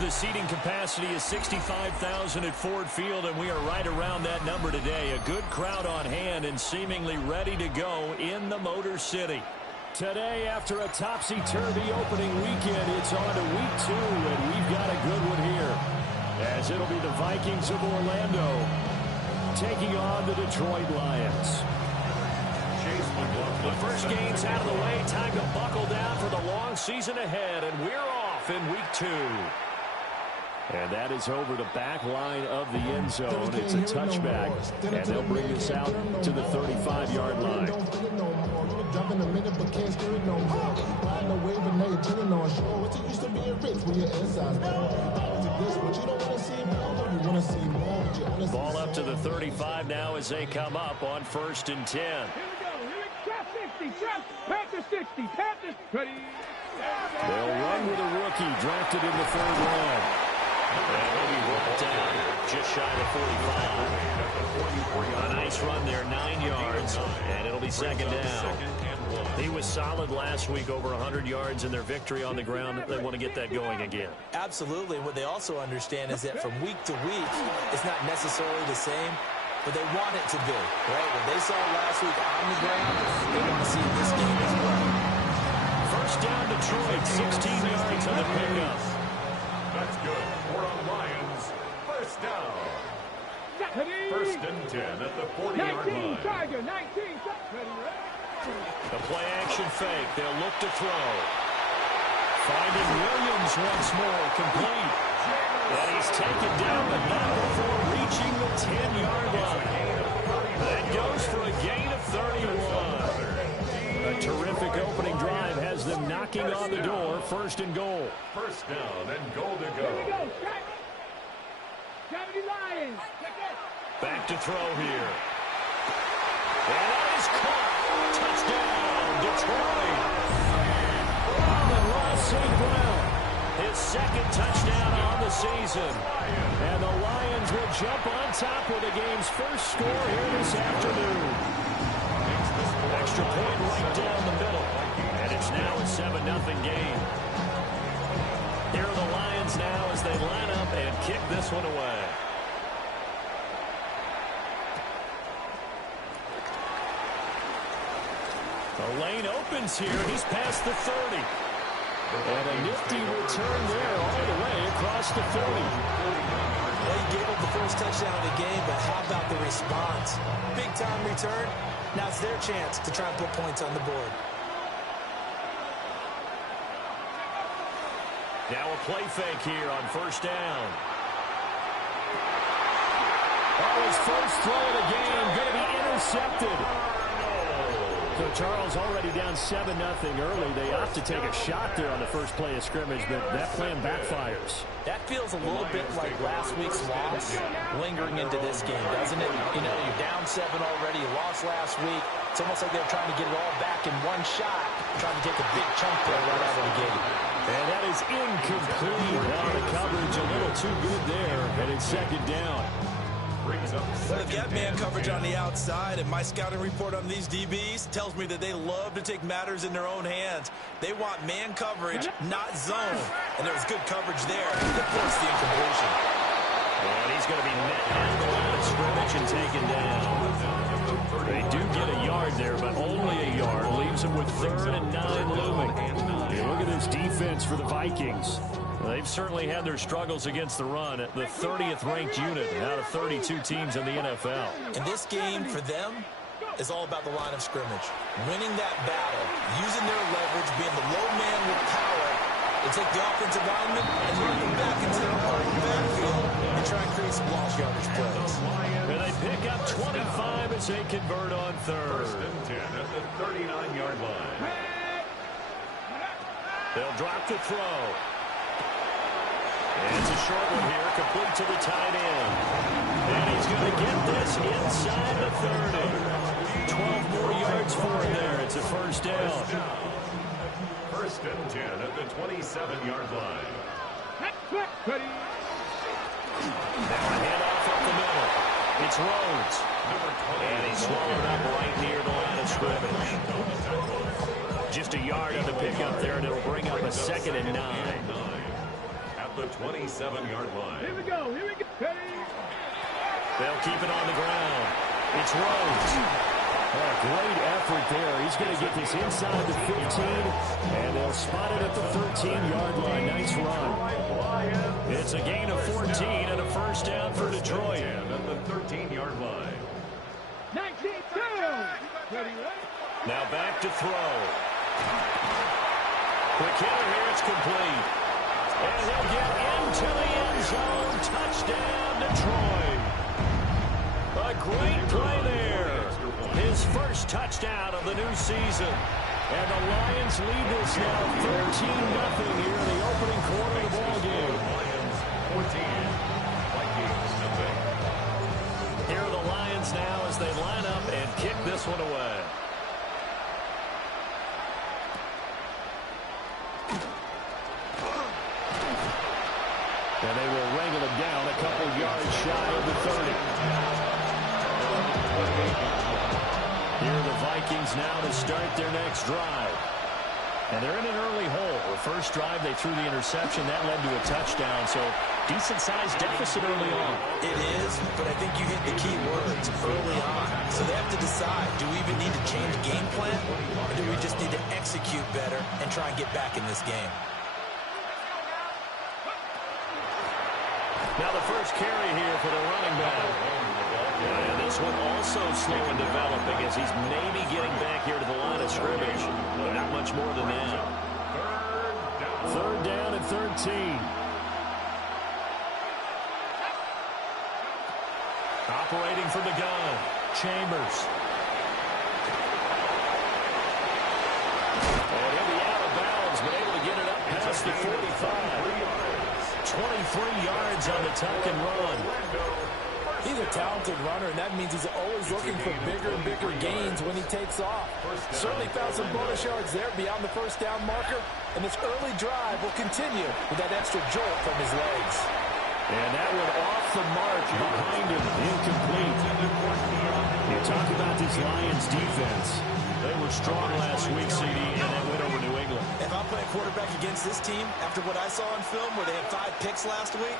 The seating capacity is 65,000 at Ford Field, and we are right around that number today. A good crowd on hand and seemingly ready to go in the Motor City. Today, after a topsy-turvy opening weekend, it's on to week 2, and we've got a good one here, as it'll be the Vikings of Orlando taking on the Detroit Lions. The first game's out of the way. Time to buckle down for the long season ahead, and we're off in week 2. And that is over the back line of the end zone. It's a touchback, and they'll bring this out to the 35-yard line. Ball up to the 35 now as they come up on 1st and 10. Here we go. Trap 60. Trap. Panther 60. Panther 30. They'll run with a rookie drafted in the 3rd round. And he'll be brought down just shy of 45. A nice run there, 9 yards, and it'll be 2nd down. He was solid last week, over 100 yards in their victory on the ground. They want to get that going again. Absolutely. What they also understand is that from week to week, it's not necessarily the same, but they want it to be, right? What they saw last week on the ground, they want to see in this game as well. First down, Detroit, 16 yards on the pickup. That's good for a Lions first down. 1st and 10 at the 40-yard line. Tiger, 19. The play action fake. They'll look to throw. Finding Williams once more, complete. And he's taken down, but not before reaching the 10-yard line. That goes for a gain of 31. A terrific opening drive has them knocking on the door. 1st and goal. First down and goal to go. Here we go. 70 Lions. Back to throw here. And that is caught. Touchdown, Detroit. Amon-Ra St. Brown, his 2nd touchdown on the season. And the Lions will jump on top with the game's first score here this afternoon. Extra point right down the middle. And it's now a 7-0 game. Here are the Lions now as they line up and kick this one away. The lane opens here. He's past the 30. And a nifty return there all the way across the 30. Well, he gave up the first touchdown of the game, but how about the response? Big-time return. Now it's their chance to try and put points on the board. Now a play fake here on 1st down. Oh, his first throw of the game going to be intercepted. So Charles already down 7-0 early. They opt to take a shot there on the first play of scrimmage, but that plan backfires. That feels a little bit like last week's loss lingering into this game, doesn't it? You know, you're down 7 already. You lost last week. It's almost like they're trying to get it all back in one shot, trying to take a big chunk there right out of the gate. And that is incomplete. Now the coverage a little too good there, and it's 2nd down. Well, if you have man coverage on the outside, and my scouting report on these DBs tells me that they love to take matters in their own hands. They want man coverage, not zone. And there was good coverage there that forced the incompletion. And he's going to be met at the line of scrimmage and taken down. They do get a yard there, but only a yard. Leaves them with 3rd and 9 looming. Hey, look at this defense for the Vikings. They've certainly had their struggles against the run. The 30th ranked unit out of 32 teams in the NFL. And this game for them is all about the line of scrimmage. Winning that battle, using their leverage, being the low man with power. They take the offensive lineman and move them back into the backfield and try and create some lost yardage plays. And they pick up 25 as they convert on 3rd. 1st and 10 at the 39-yard line. They'll drop the throw. And it's a short one here, complete to the tight end. And he's going to get this inside the 30. 12 more yards for him there. It's a 1st down. 1st and 10 at the 27-yard line. Now a handoff up the middle. It's Rhodes. And he's swallowed up right near the line of scrimmage. Just a yard on the pickup there, and it'll bring up a 2nd and 9. at the 27-yard line. Here we go. Ready? They'll keep it on the ground. It's Rhodes. Oh, great effort there. He's going to get this inside the 15, and they'll spot it at the 13-yard line. Nice run. It's a gain of 14 and a first down for Detroit. At the 13-yard line. 19, ready? Now back to throw. Quick hitter here. It's complete. And he'll get into the end zone. Touchdown, Detroit. A great play there. His first touchdown of the new season. And the Lions lead this now 13-0 here in the opening quarter of the ballgame. Lions 14, Vikings nothing. Here are the Lions now as they line up and kick this one away. And they will wrangle it down a couple yards shy of the 30. Here are the Vikings now to start their next drive. And they're in an early hole. The first drive, they threw the interception. That led to a touchdown, so decent-sized deficit early on. It is, but I think you hit the key words early on. So they have to decide, do we even need to change game plan, or do we just need to execute better and try and get back in this game? Now the first carry here for the running back. And this one also slow in developing as he's maybe getting back here to the line of scrimmage. But not much more than that. Third down and 13. Operating from the gun, Chambers. And he'll be out of bounds, but able to get it up past the 45. 23 yards on the tuck and run. He's a talented runner, and that means he's always looking for bigger and bigger gains when he takes off. Certainly found some bonus yards there beyond the first down marker, and this early drive will continue with that extra jolt from his legs. And that one off the mark behind him, incomplete. You talk about this Lions defense. They were strong last week, CD, and that went over New England. If I'm playing quarterback against this team, after what I saw on film where they had 5 picks last week,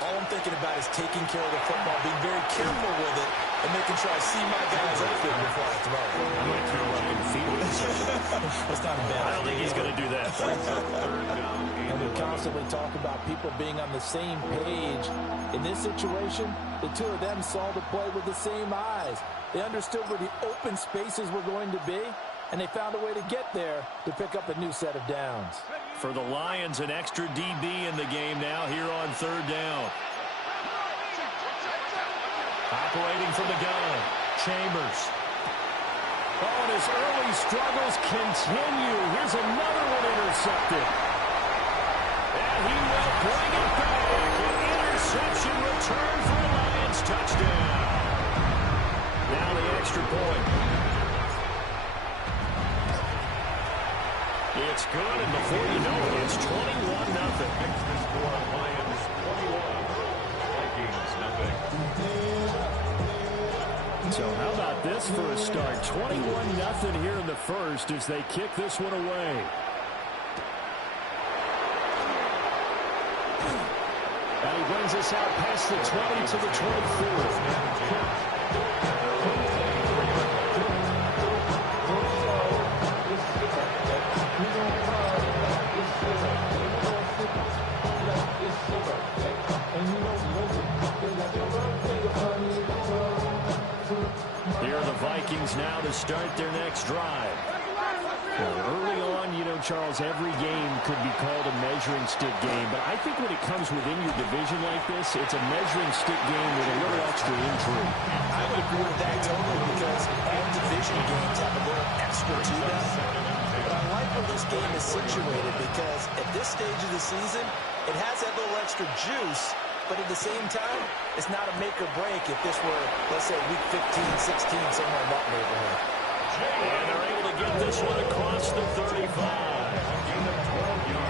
all I'm thinking about is taking care of the football, being very careful with it, and making sure I see my guys open before I throw it. I might throw up in field. That's not a bad I don't think he's going to do that. And we constantly talk about people being on the same page. In this situation, the two of them saw the play with the same eyes. They understood where the open spaces were going to be, and they found a way to get there to pick up a new set of downs. For the Lions, an extra DB in the game now here on third down. Operating from the gun, Chambers. Oh, and his early struggles continue. Here's another one intercepted. And he will bring it back. An interception return for a Lions touchdown. Now the extra point. It's good, and before you know it, it's 21-0. Extra score, Lions 21, Vikings nothing. So how about this for a start? 21-0 here in the first as they kick this one away. And he brings us out past the 20 to the 24. Here are the Vikings now to start their next drive. Early on, you know, Charles, every game could be called a measuring stick game, but I think when it comes within your division like this, it's a measuring stick game with a little extra intrigue. I would agree with that totally because all division games have a little extra to them. But I like where this game is situated because at this stage of the season, it has that little extra juice, but at the same time, it's not a make or break if this were, let's say, week 15, 16, somewhere in that neighborhood. And they're able to get this one across the 35.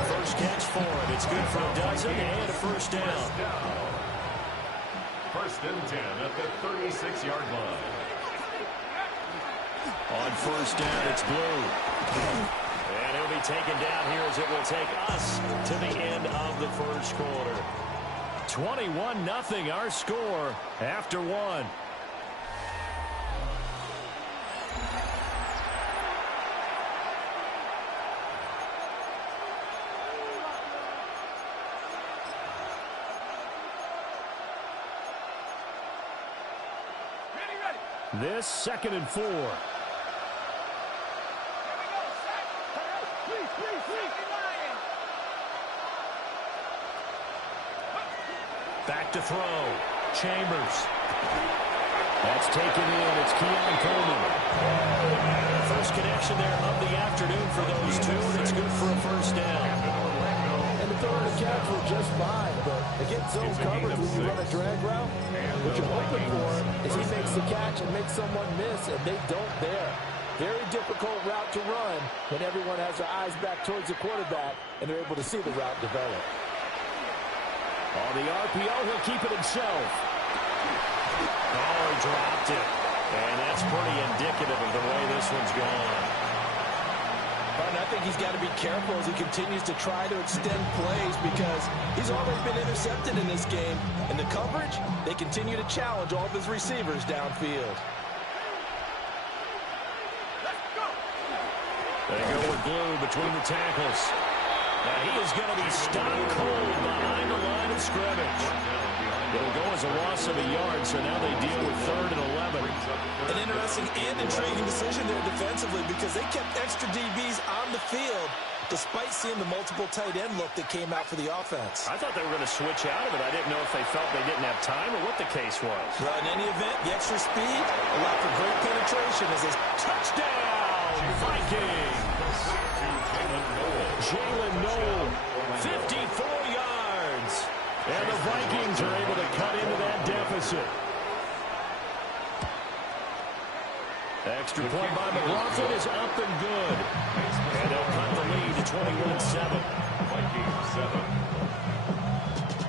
First catch for him. It's good for a dozen and a first down. First and 10 at the 36-yard line. On first down, it's Blue. And he'll be be taken down here as it will take us to the end of the first quarter. 21-0 our score after one. This 2nd and 4. Back to throw. Chambers. That's taken in. It's Keon Coleman. First connection there of the afternoon for those two, and it's good for a first down. And the throw and the catch were just fine, but against zone coverage, when you run a drag route, what you're hoping for is he makes the catch and makes someone miss, and they don't there. Very difficult route to run when everyone has their eyes back towards the quarterback and they're able to see the route develop. On the RPO, he'll keep it himself. Oh, he dropped it. And that's pretty indicative of the way this one's gone. And I think he's got to be careful as he continues to try to extend plays because he's already been intercepted in this game. And the coverage, they continue to challenge all of his receivers downfield. They go with glue between the tackles. Now he is going to be stone cold behind the line of scrimmage. It'll go as a loss of a yard, so now they deal with 3rd and 11. An interesting and intriguing decision there defensively because they kept extra DBs on the field despite seeing the multiple tight end look that came out for the offense. I thought they were going to switch out of it. I didn't know if they felt they didn't have time or what the case was. Well, in any event, the extra speed allowed for great penetration as they touchdown, Vikings! Jalen Noel, 54 yards. And the Vikings are able to cut into that deficit. Extra point by McLaughlin is up and good. And they'll cut the lead to 21-7. Vikings 7.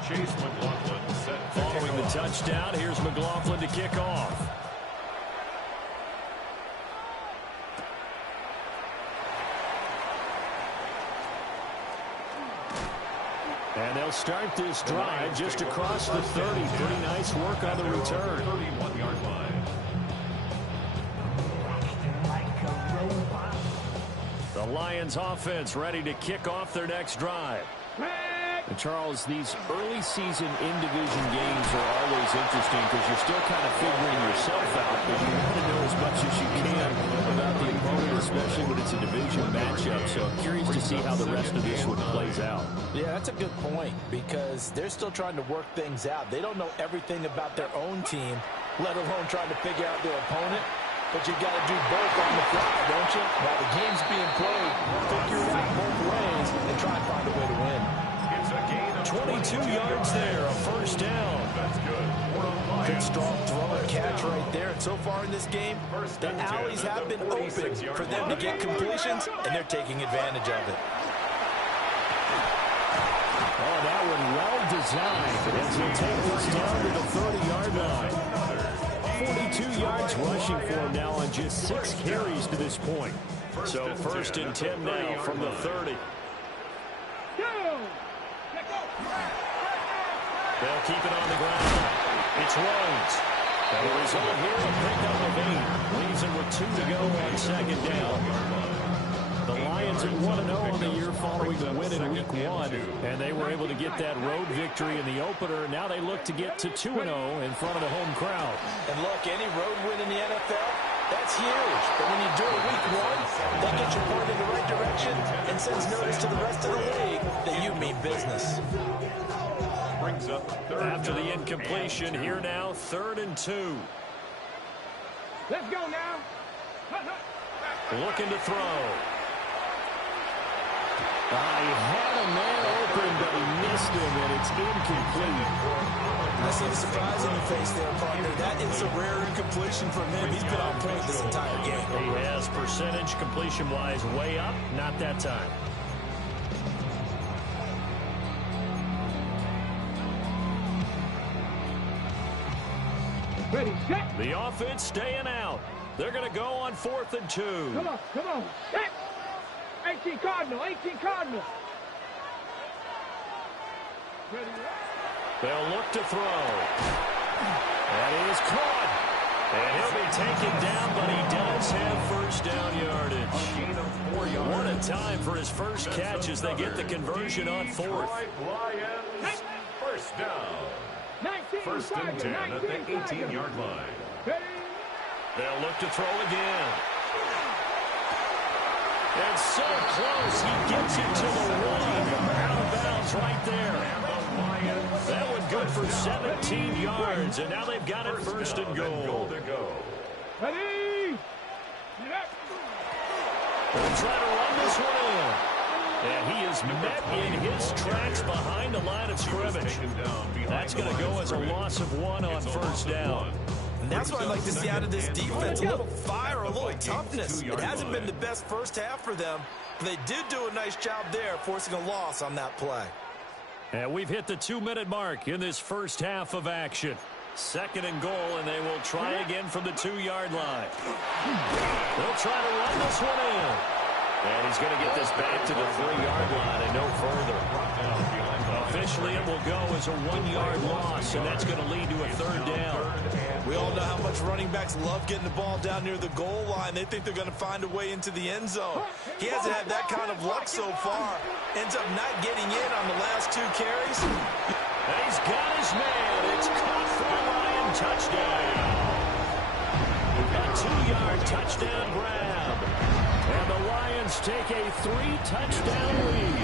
Chase McLaughlin set. Following the touchdown, here's McLaughlin to kick off. And they'll start this drive just across the 30. Pretty nice work on the return. 31-yard line. The Lions offense ready to kick off their next drive. And Charles, these early season in-division games are always interesting because you're still kind of figuring yourself out, but you want to know as much as you can about the opponent, especially when it's a division matchup. So I'm curious to see how the rest of this one plays out. Yeah, that's a good point because they're still trying to work things out. They don't know everything about their own team, let alone trying to figure out their opponent. But you got to do both on the fly, don't you? While the game's being played, figure it out both ways and try and find a way to win. 22 yards there, a first down. That's good. Good strong throw and catch right there. And so far in this game, the alleys have been open for them to get completions, and they're taking advantage of it. Oh, that one well designed as he'll take this down to the 30-yard line. 42 yards rushing for him now on just 6 carries to this point. So first and 10 now from the 30. They'll keep it on the ground. It's Rhodes. And the result here, a pickup of 8. Leaves him with 2 to go on second down. The Lions at 1-0 on the year following the win in Week 1. And they were able to get that road victory in the opener. Now they look to get to 2-0 in front of the home crowd. And look, any road win in the NFL, that's huge. But when you do it Week 1, that gets you pointed in the right direction and sends notice to the rest of the league that you mean business. After the incompletion, here now, 3rd and 2. Let's go now. Looking to throw. He had a man open, but he missed him, and it's incomplete. I see the surprise on the face there, partner. That is a rare incompletion from him. He's been on point this entire game. He has percentage completion-wise way up, not that time. Ready, set. The offense staying out. They're going to go on 4th and 2. Come on. Set. Hey, 18 Cardinal, 18 Cardinal. They'll look to throw. And he is caught. And he'll be taken down, but he does have first down yardage. What a time for his first catch as they get the conversion on fourth. Lions, first down. 19, First and 10 at the 18-yard line. They'll look to throw again. And so close, he gets it to the one. Out of bounds right there. That one good for 17 yards, and now they've got it first and goal. Ready? They'll try to run this one in. And he is met in his tracks behind the line of scrimmage. That's going to go as a loss of 1 on first down. And that's what I'd like to see out of this defense. A little fire, a little toughness. It hasn't been the best first half for them, but they did do a nice job there, forcing a loss on that play. And we've hit the 2-minute mark in this first half of action. Second and goal, and they will try again from the 2-yard line. They'll try to run this one in. And he's going to get this back to the 3-yard line and no further. Officially, it will go as a 1-yard loss, and that's going to lead to a third down. We all know how much running backs love getting the ball down near the goal line. They think they're going to find a way into the end zone. He hasn't had that kind of luck so far. Ends up not getting in on the last 2 carries. And he's got his man. It's caught for a Lion touchdown. A 2-yard touchdown grab. And the Lions take a 3-touchdown lead.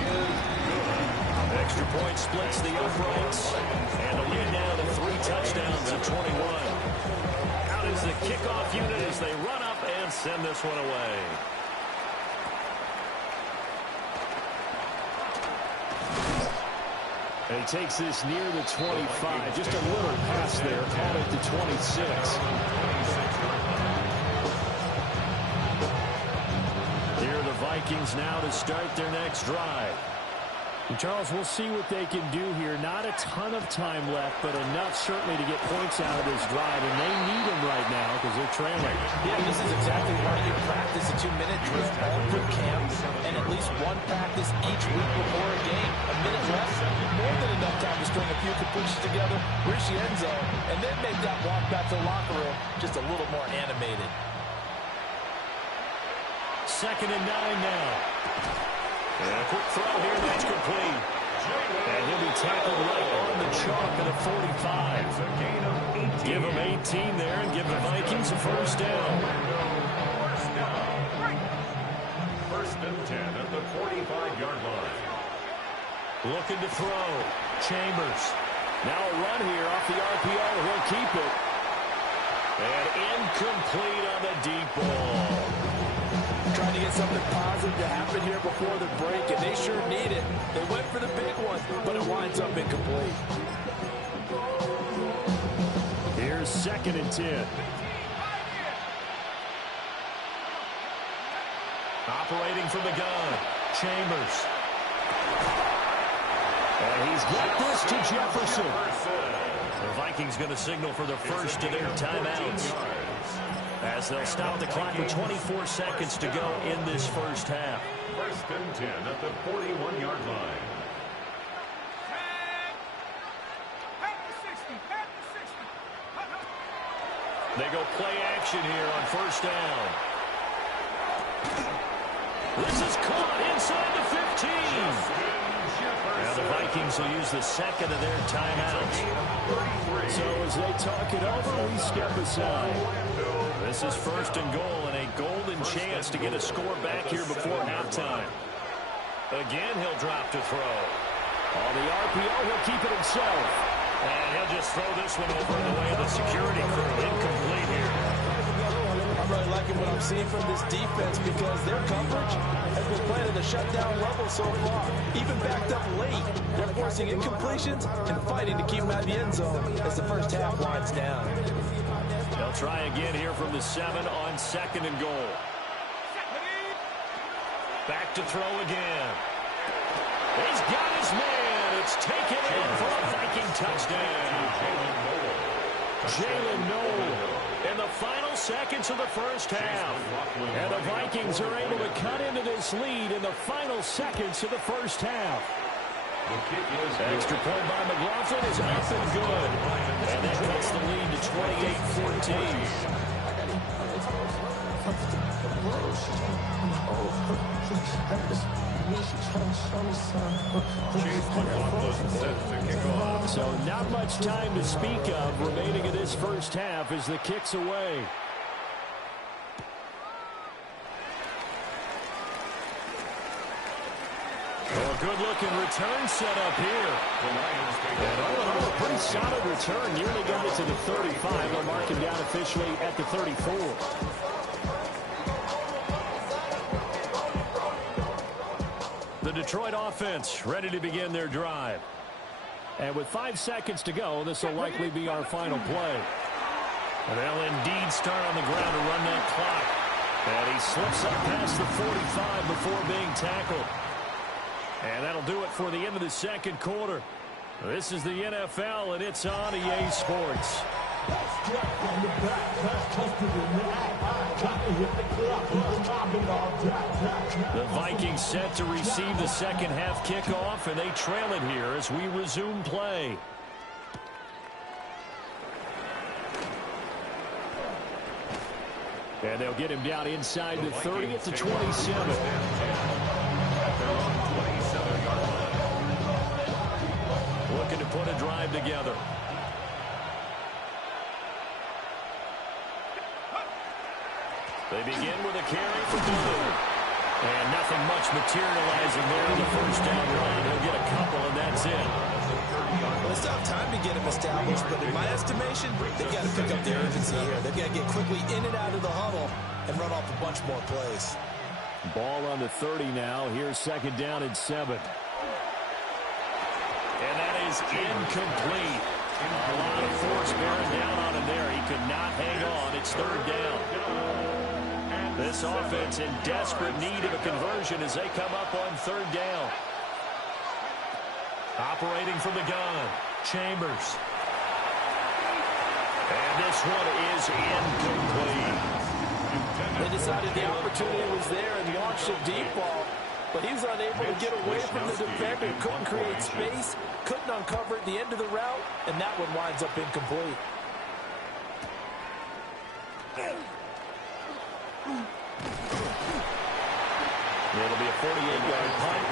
Extra point splits the uprights. And the lead now to 3 touchdowns at 21. Out is the kickoff unit as they run up and send this one away. And he takes this near the 25. Just a little pass there. Caught it to 26. Here are the Vikings now to start their next drive. And Charles, we'll see what they can do here. Not a ton of time left, but enough certainly to get points out of this drive. And they need them right now because they're trailing. Yeah, this is exactly why you practice a 2-minute drill all through camp and at least one practice each week before a game. A minute left, more than enough time to string a few completions together, reach the end zone, and then make that walk back to the locker room just a little more animated. Second and 9 now. And a quick throw here, that's complete. And he'll be tackled right on the chalk at a 45. Give him 18 there and give the Vikings a first down. First and 10 at the 45-yard line. Looking to throw. Chambers. Now a run here off the RPO. He'll keep it. And incomplete on the deep ball. Trying to get something positive to happen here before the break, and they sure need it. They went for the big one, but it winds up incomplete. Here's second and 10. Operating from the gun. Chambers. And he's got this to Jefferson. The Vikings going to signal for the first of their timeouts, as they'll stop the clock with 24 seconds to go in this first half. First and 10 at the 41-yard line. They go play action here on first down. This is caught inside the 15. Now the Vikings will use the second of their timeouts. So as they talk it over, we step aside. This is first and goal and a golden chance to get a score back here before halftime. Again, he'll drop to throw. On the RPO, he'll keep it himself. And he'll just throw this one over in the way of the security crew. Incomplete here. I'm really liking what I'm seeing from this defense because their coverage has been playing at the shutdown level so far. Even backed up late, they're forcing incompletions and fighting to keep them out of the end zone as the first half winds down. They'll try again here from the 7 on second and goal. Back to throw again. He's got his man. It's taken in for a Viking touchdown. Jalen Noel in the final seconds of the first half. And the Vikings are able to cut into this lead in the final seconds of the first half. Extra point by McLaughlin is up and good. And that cuts the lead to 28-14. So not much time to speak of remaining in this first half as the kick's away. A good-looking return set up here. And all in all, a pretty solid return. Nearly got it to the 35. They'll mark him down officially at the 34. The Detroit offense ready to begin their drive. And with 5 seconds to go, this will likely be our final play. And they'll indeed start on the ground to run that clock. And he slips up past the 45 before being tackled. And that'll do it for the end of the second quarter. This is the NFL, and it's on EA Sports. The Vikings set to receive the second half kickoff, and they trail it here as we resume play. And they'll get him down inside the 30 at the 27. Looking to put a drive together. They begin with a carry for Dillon. And nothing much materializing there in the first down run. He'll get a couple, and that's it. Well, it's not time to get him established, but in my estimation, they've got to pick up the urgency here. They've got to get quickly in and out of the huddle and run off a bunch more plays. Ball on the 30 now. Here's second down and 7. And that is incomplete. A lot of force bearing down on him there. He could not hang on. It's third down. This offense in desperate need of a conversion as they come up on third down. Operating from the gun, Chambers. And this one is incomplete. They decided the opportunity was there and launched a deep ball, but he was unable to get away from the defender. Couldn't create space, couldn't uncover at the end of the route, and that one winds up incomplete. It'll be a 48-yard punt.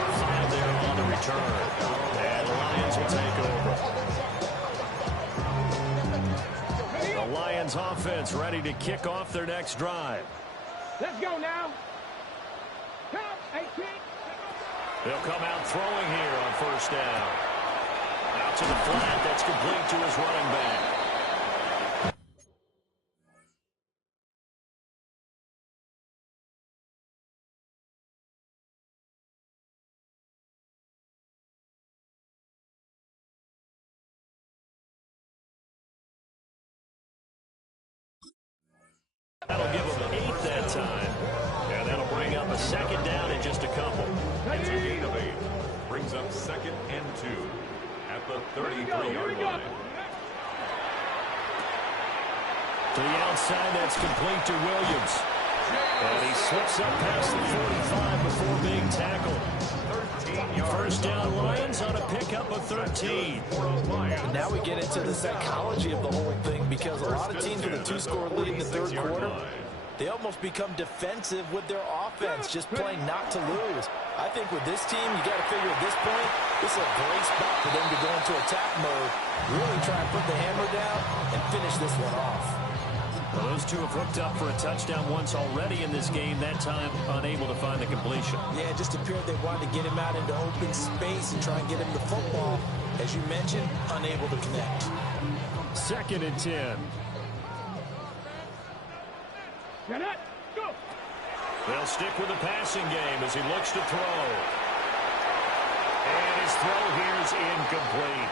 5 there on the return. And the Lions will take over. The Lions offense ready to kick off their next drive. Let's go now. Count, 18. They'll come out throwing here on first down. Out to the flat. That's complete to his running back. That'll give them 8 that time. And that'll bring up a second down in just a couple. It's a gain of 8. Brings up second and 2 at the 33-yard line. To the outside, that's complete to Williams. And he slips up past the 45 before being tackled. First down Lions on a pickup of 13. And now we get into the psychology of the whole thing, because a lot of teams with a 2-score lead in the third quarter, they almost become defensive with their offense, just playing not to lose. I think with this team, you got to figure at this point, this is a great spot for them to go into attack mode, really try and put the hammer down and finish this one off. Well, those two have hooked up for a touchdown once already in this game, that time unable to find the completion. Yeah, it just appeared they wanted to get him out into open space and try and get him the football. As you mentioned, unable to connect. Second and 10. Get it. Go. They'll stick with the passing game as he looks to throw. And his throw here is incomplete.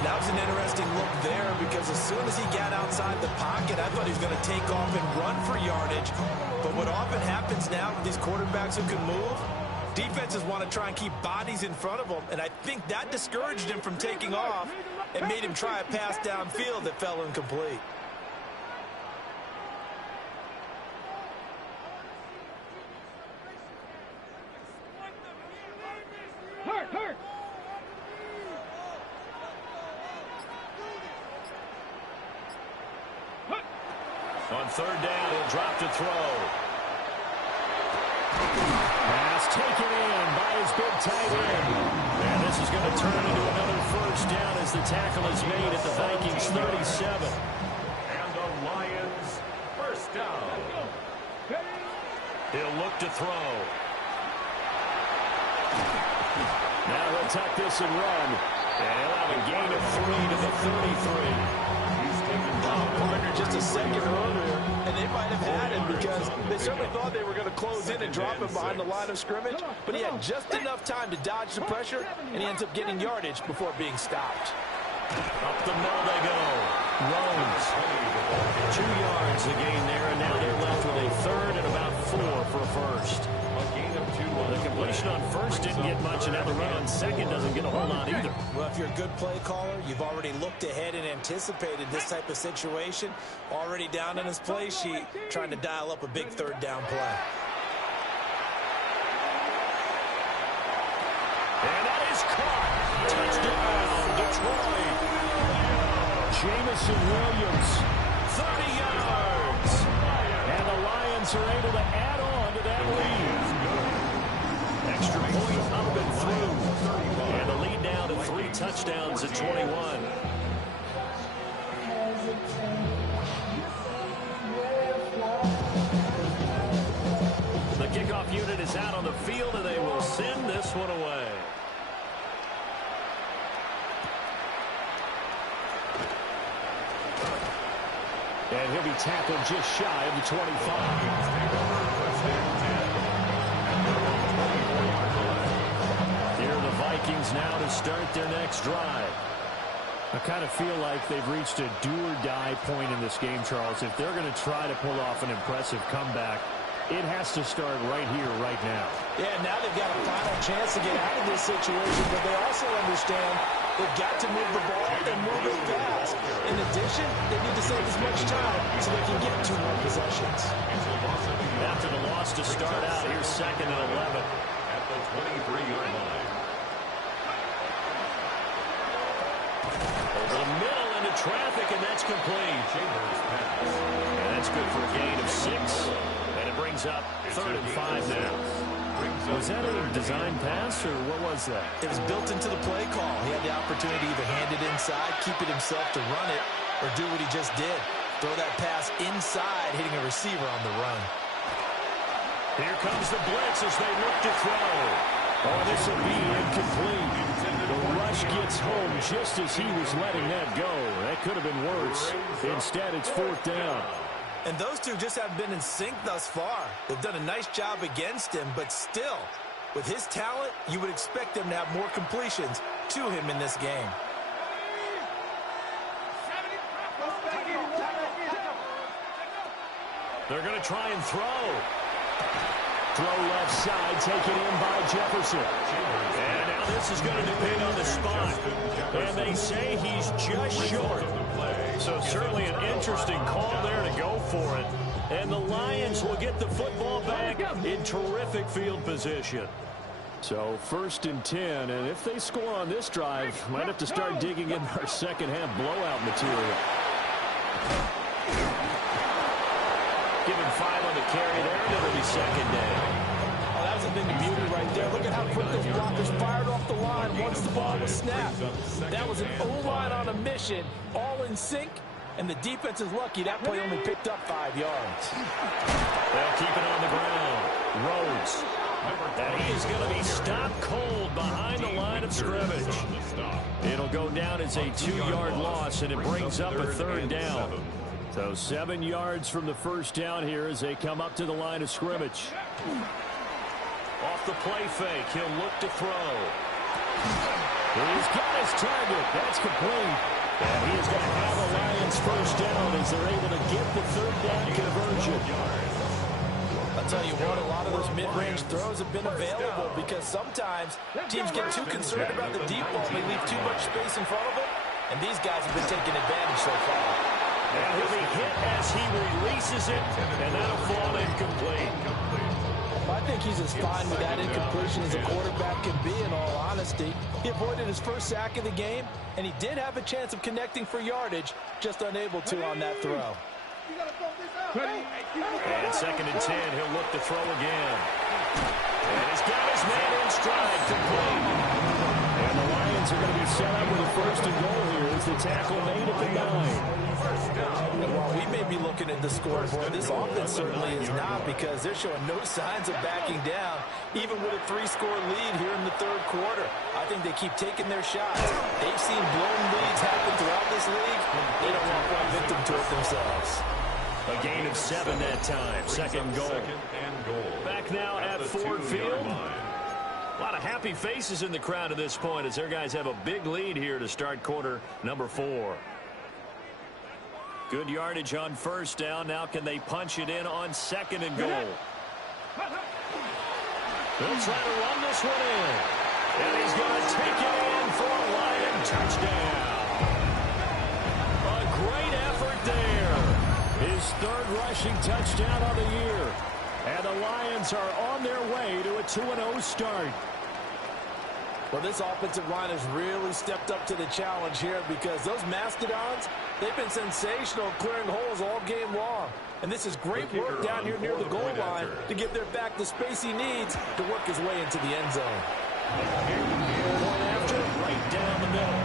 That was an interesting look there, because as soon as he got outside the pocket, I thought he was going to take off and run for yardage. But what often happens now with these quarterbacks who can move, defenses want to try and keep bodies in front of them, and I think that discouraged him from taking off and made him try a pass downfield that fell incomplete. On third down, he'll drop to throw. Pass taken in by his big tight end. And this is going to turn into another first down as the tackle is made at the Vikings 37. And the Lions first down. He'll look to throw. Now he'll tuck this and run. And he'll have a gain of 3 to the 33. Partner just a second earlier, and they might have had him because they certainly thought they were going to close in and drop him behind the line of scrimmage, but he had just enough time to dodge the pressure, and he ends up getting yardage before being stopped. Up the middle they go. Rhodes. 2 yards the gain there, and now they're left with a third and about 4 for a first. The completion on first didn't get much, and now the run on second doesn't get a whole lot either. Well, if you're a good play caller, you've already looked ahead and anticipated this type of situation. Already down in his play sheet, trying to dial up a big third down play. And that is caught. Touchdown, Detroit. Jamison Williams, 30 yards. And the Lions are able to add on to that lead. Extra point up and through. And the lead now to 3 touchdowns at 21. The kickoff unit is out on the field, and they will send this one away. And he'll be tackled just shy of the 25. Vikings now to start their next drive. I kind of feel like they've reached a do-or-die point in this game, Charles. If they're going to try to pull off an impressive comeback, it has to start right here, right now. Yeah, now they've got a final chance to get out of this situation, but they also understand they've got to move the ball and move it fast. In addition, they need to save as much time so they can get 2 more possessions. After the loss to start out, here's 2nd and 11. At the 23-yard line. Over the middle into traffic, and that's complete. And that's good for a gain of 6. And it brings up 3rd and 5 now. Was that a design pass, or what was that? It was built into the play call. He had the opportunity to either hand it inside, keep it himself to run it, or do what he just did. Throw that pass inside, hitting a receiver on the run. Here comes the blitz as they look to throw. Oh, this will be incomplete. The rush gets home just as he was letting that go. That could have been worse. Instead, it's 4th down. And those two just haven't been in sync thus far. They've done a nice job against him, but still, with his talent, you would expect them to have more completions to him in this game. They're going to try and throw. Throw left side, taken in by Jefferson. And now this is going to depend on the spot. And they say he's just short. So certainly an interesting call there to go for it. And the Lions will get the football back in terrific field position. So 1st and 10, and if they score on this drive, might have to start digging in our second-half blowout material. Give him 5 on the carry there, and it'll be 2nd down. Oh, that was a thing of beauty right there. Look at how quick those blockers fired off the line once the ball was snapped. That was an O-line on a mission, all in sync, and the defense is lucky that play only picked up 5 yards. They'll keep it on the ground. Rhodes. And he is going to be stopped cold behind the line of scrimmage. It'll go down as a 2-yard loss, and it brings up a 3rd down. So 7 yards from the first down here as they come up to the line of scrimmage. Off the play fake, he'll look to throw. He's got his target. That's complete. And he is going to have the Lions first down as they're able to get the 3rd down conversion. I'll tell you what, a lot of those mid-range throws have been available because sometimes teams get too concerned about the deep ball. They leave too much space in front of them, and these guys have been taking advantage so far. And he'll be hit as he releases it, and that'll fall incomplete. I think he's as fine with that incompletion as a quarterback can be, in all honesty. He avoided his first sack of the game, and he did have a chance of connecting for yardage, just unable to on that throw. And 2nd and 10, he'll look to throw again. And he's got his man in stride, complete. And the Lions are going to be set up with a 1st and goal here as the tackle made at the 9. And while we may be looking at the scoreboard, this offense certainly is not, because they're showing no signs of backing down, even with a 3-score lead here in the 3rd quarter. I think they keep taking their shots. They've seen blown leads happen throughout this league. They don't want to fall victim to it themselves. A gain of 7 that time. 2nd goal. Back now at Ford Field. A lot of happy faces in the crowd at this point as their guys have a big lead here to start quarter number 4. Good yardage on 1st down. Now can they punch it in on 2nd and goal? They'll try to run this one in. And he's going to take it in for a Lion touchdown. A great effort there. His 3rd rushing touchdown of the year. And the Lions are on their way to a 2-0 start. Well, this offensive line has really stepped up to the challenge here, because those Mastodons, they've been sensational clearing holes all game long. And this is great work down here near the goal line to give their back the space he needs to work his way into the end zone. Point after, right down the middle.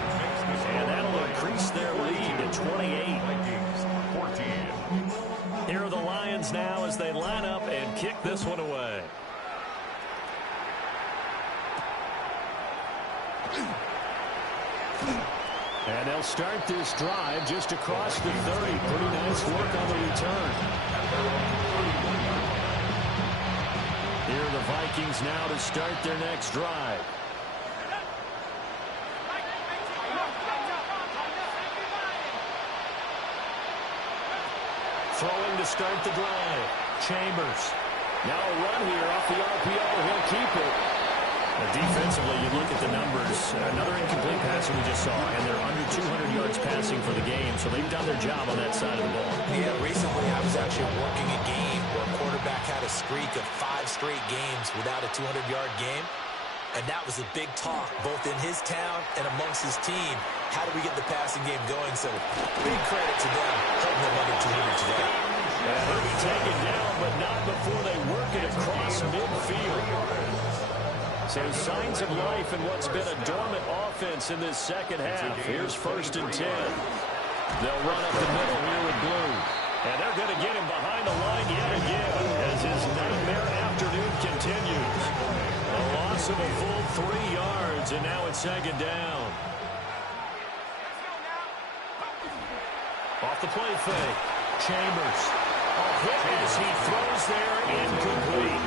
And that'll increase their lead to 28. Here are the Lions now as they line up and kick this one away. And they'll start this drive just across the 30. Pretty nice work on the return. Here are the Vikings now to start their next drive. Throwing to start the drive. Chambers. Now a run here off the RPO. He'll keep it. Defensively, you look at the numbers. Another incomplete pass that we just saw, and they're under 200 yards passing for the game, so they've done their job on that side of the ball. Yeah, recently I was actually working a game where a quarterback had a streak of 5 straight games without a 200-yard game, and that was a big talk, both in his town and amongst his team. How do we get the passing game going? So big credit to them, holding them under 200 today. And he'll be taken down, but not before they work it across midfield. So signs of life in what's been a dormant offense in this second half. Here's 1st and 10. They'll run up the middle here with Blue. And they're going to get him behind the line yet again as his nightmare afternoon continues. A loss of a full 3 yards, and now it's 2nd down. Off the play fake. Chambers. A hit as he throws there, incomplete.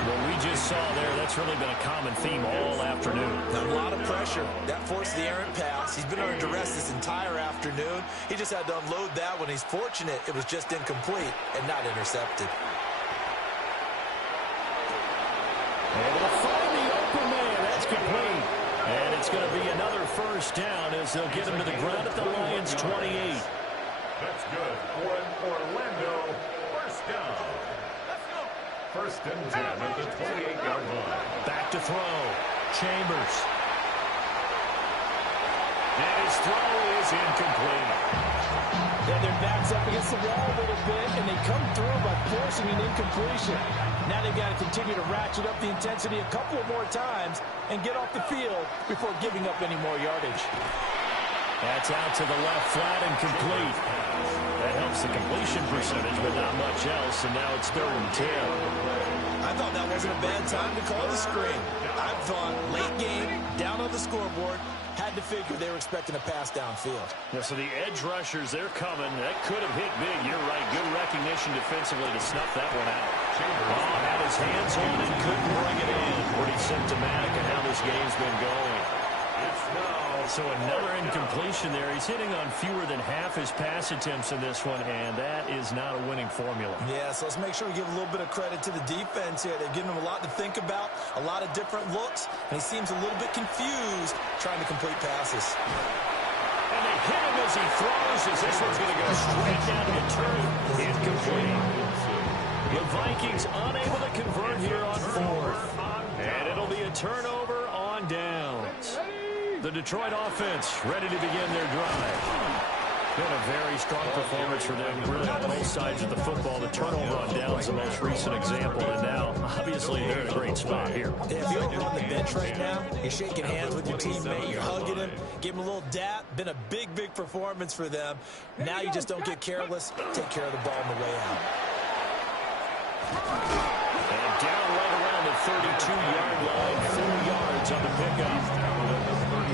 What we just saw there, that's really been a common theme all afternoon. A lot of pressure. That forced the errant pass. He's been under duress this entire afternoon. He just had to unload that one. He's fortunate it was just incomplete and not intercepted. Able to find the open man. That's complete. And it's going to be another 1st down as they'll get him to the ground at the Lions' 28. That's good for an Orlando 1st down. 1st and 10 at the 28-yard line. Back to throw. Chambers. And his throw is incomplete. Yeah, their back's up against the wall a little bit, and they come through by forcing an incompletion. Now they've got to continue to ratchet up the intensity a couple of more times and get off the field before giving up any more yardage. That's out to the left, flat and complete. That helps the completion percentage, but not much else, and now it's 3rd and 10. I thought that wasn't a bad time to call the screen. I thought late game, down on the scoreboard, had to figure they were expecting a pass downfield. Yeah, so the edge rushers, they're coming. That could have hit big. You're right. Good recognition defensively to snuff that one out. Had his hands on it, couldn't bring it in. Pretty symptomatic of how this game's been going. So another incompletion there. He's hitting on fewer than half his pass attempts in this one, and that is not a winning formula. Yeah, so let's make sure we give a little bit of credit to the defense here. They're giving him a lot to think about, a lot of different looks, and he seems a little bit confused trying to complete passes. And they hit him as he throws, as this one's going to go straight down to the turn. Incomplete. The Vikings unable to convert here on 4th. And it'll be a turnover on downs. The Detroit offense ready to begin their drive. Been a very strong performance for them, really on both sides of the football. The turnover on downs the most recent example, and now, obviously, they're in a great spot here. Yeah, if you're on the bench right now, you're shaking hands with your teammate, you're hugging him, give him a little dap. Been a big, big performance for them. Now you just don't get careless. Take care of the ball on the way out. And down right around the 32-yard line, 4 yards on the pickup.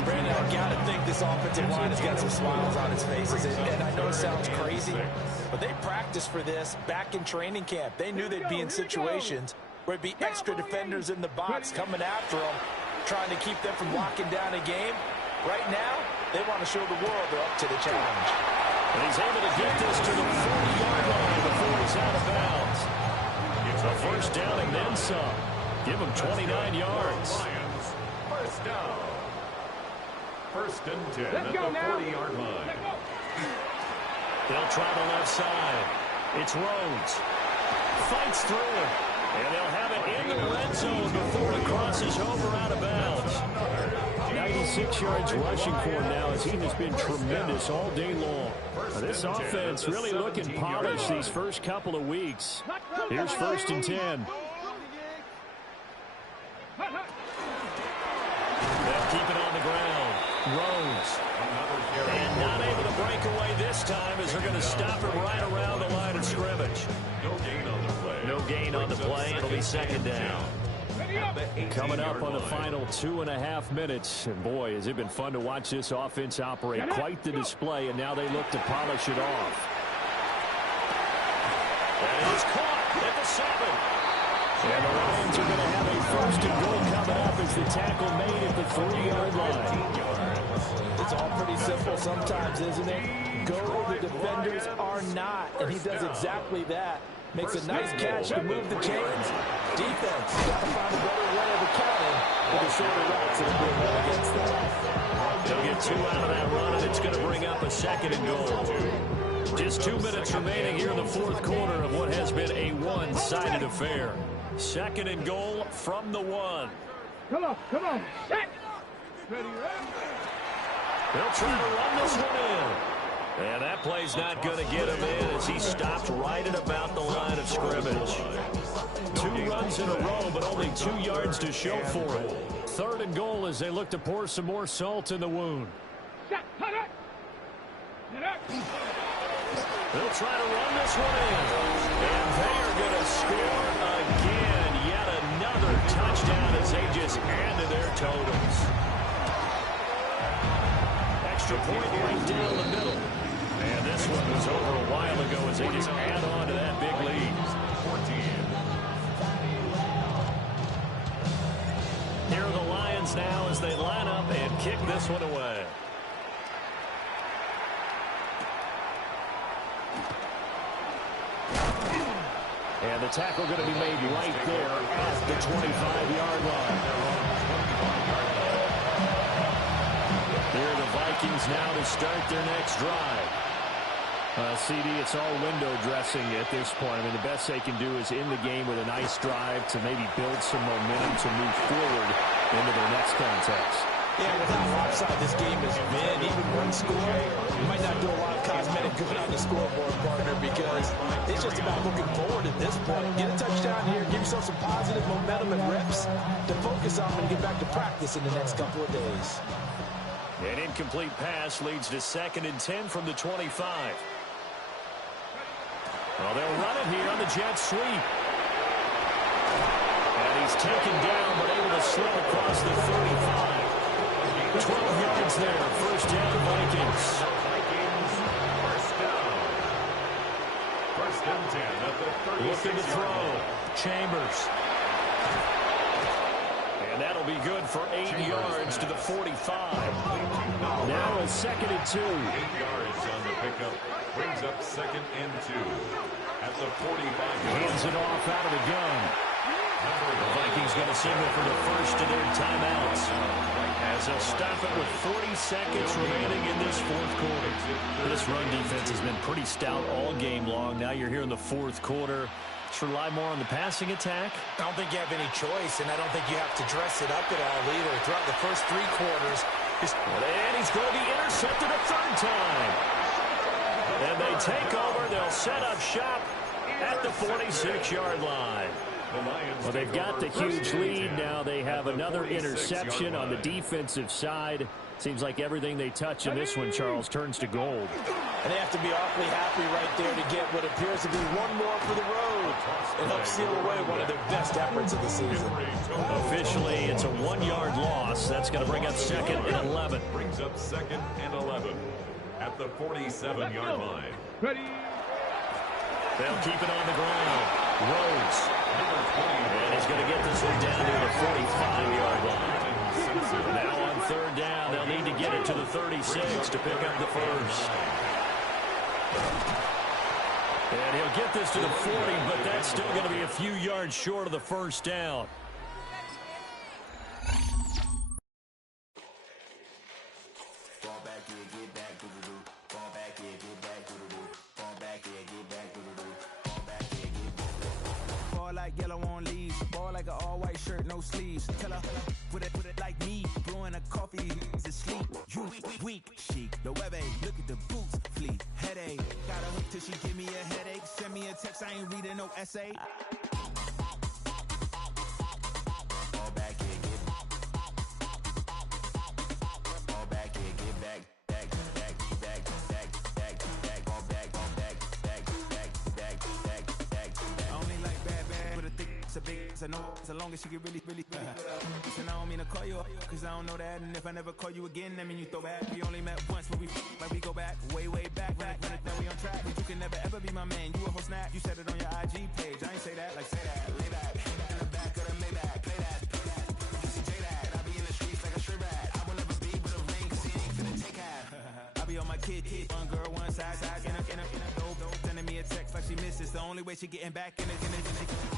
Brandon, I got to think this offensive line has got some smiles on its faces. And I know it sounds crazy, but they practiced for this back in training camp. They knew they'd be in situations where it'd be extra defenders in the box coming after them, trying to keep them from locking down a game. Right now, they want to show the world they're up to the challenge. And he's able to get this to the 40-yard line before he's out of bounds. It's a first down and then some. Give him 29 yards. Lions, first down. First and 10 at the 40-yard line. They'll try the left side. It's Rhodes. Fights through it. And they'll have it in the red zone before it crosses over out of bounds. 96 yards rushing for him now as he has been tremendous all day long. This offense really looking polished these first couple of weeks. Here's first and 10. They'll keep it on the ground. Rhodes. And not able to break away this time as they're going to stop it right around the line of scrimmage. No gain on the play. No gain on the play. It'll be second down. Coming up on the final 2.5 minutes. And boy, has it been fun to watch this offense operate. Quite the display, and now they look to polish it off. That is caught at the 7. And the Lions are going to have a first and goal coming up as the tackle made at the 3-yard line. It's all pretty simple sometimes, isn't it? Go where the defenders are not, and he does exactly that. Makes a nice catch to move the chains. Defense got to find a better way of accounting for the shorter routes that are being run against them. They'll get 2 out of that run, and it's going to bring up a second and goal. Just 2 minutes remaining here in the fourth quarter of what has been a one-sided affair. Second and goal from the 1. Come on, set. Ready, They'll try to run this one in. And that play's not going to get him in as he stopped right at about the line of scrimmage. 2 runs in a row, but only 2 yards to show for it. Third and goal as they look to pour some more salt in the wound. They'll try to run this one in. And they are going to score again. Yet another touchdown as they just add to their totals. Extra point right down the middle. And this one was over a while ago as they just add on to that big lead. 14. Here are the Lions now as they line up and kick this one away. And the tackle going to be made right there at the 25-yard line. Here are the Vikings now to start their next drive. CD, it's all window dressing at this point. I mean, the best they can do is in the game with a nice drive to maybe build some momentum to move forward into their next contest. Yeah, with how lopsided this game has been, even one score, you might not do a lot of cosmetic good on the scoreboard, partner, because it's just about looking forward at this point. Get a touchdown here, give yourself some positive momentum and reps to focus on and get back to practice in the next couple of days. An incomplete pass leads to second and 10 from the 25. Well, they'll run it here on the jet sweep. And he's taken down, but able to slip across the 35. 12 yards there. First down, Vikings. First down. First and 10 at the 36. Looking to throw. Chambers. And that'll be good for 8 yards to the 45. Now a second and 2. 8 yards on the pickup. Brings up second and 2 at the 45. Hands it off out of the gun. The Vikings going to signal for the first of their timeouts as they'll stop it with 40 seconds remaining in this fourth quarter. This run defense has been pretty stout all game long. Now you're here in the fourth quarter. Should rely more on the passing attack. I don't think you have any choice, and I don't think you have to dress it up at all either. Throughout the first 3 quarters. And he's going to be intercepted a third time. And they take over. They'll set up shop at the 46-yard line. Well, they've got the huge lead. Now they have another interception on the defensive side. Seems like everything they touch in this one, Charles, turns to gold. And they have to be awfully happy right there to get what appears to be one more for the road and help seal away one of their best efforts of the season. Officially, it's a 1-yard loss. That's going to bring up 2nd and 11. Brings up 2nd and 11 at the 47-yard line. Ready. They'll keep it on the ground. Rhodes. And he's going to get this one down to the 45-yard line. Now on 3rd down, they'll need to get it to the 36 to pick up the first. And he'll get this to the 40, but that's still going to be a few yards short of the first down. Yellow on leaves, ball like an all-white shirt, no sleeves. Tell her with it like me, blowing a coffee to sleep. You weak, chic. The web look at the boots, fleet. Headache, gotta wait till she give me a headache. Send me a text, I ain't reading no essay. Fall back here, get back. I know as long as she can really and I don't mean to call you up, cause I don't know that. And if I never call you again, that mean you throw back. We only met once, but we go back, way back. Run it, then we on track. But you can never ever be my man. You a whole snap, you said it on your IG page. I ain't say that, like say that, lay back. In the back of the Maybach, play that. You see J that, I be in the streets like a strip rat. I will never be with a ring, cause he ain't finna take half. I be on my kid, one girl, one side, in a dope, sending me a text like she misses. The only way she getting back in it.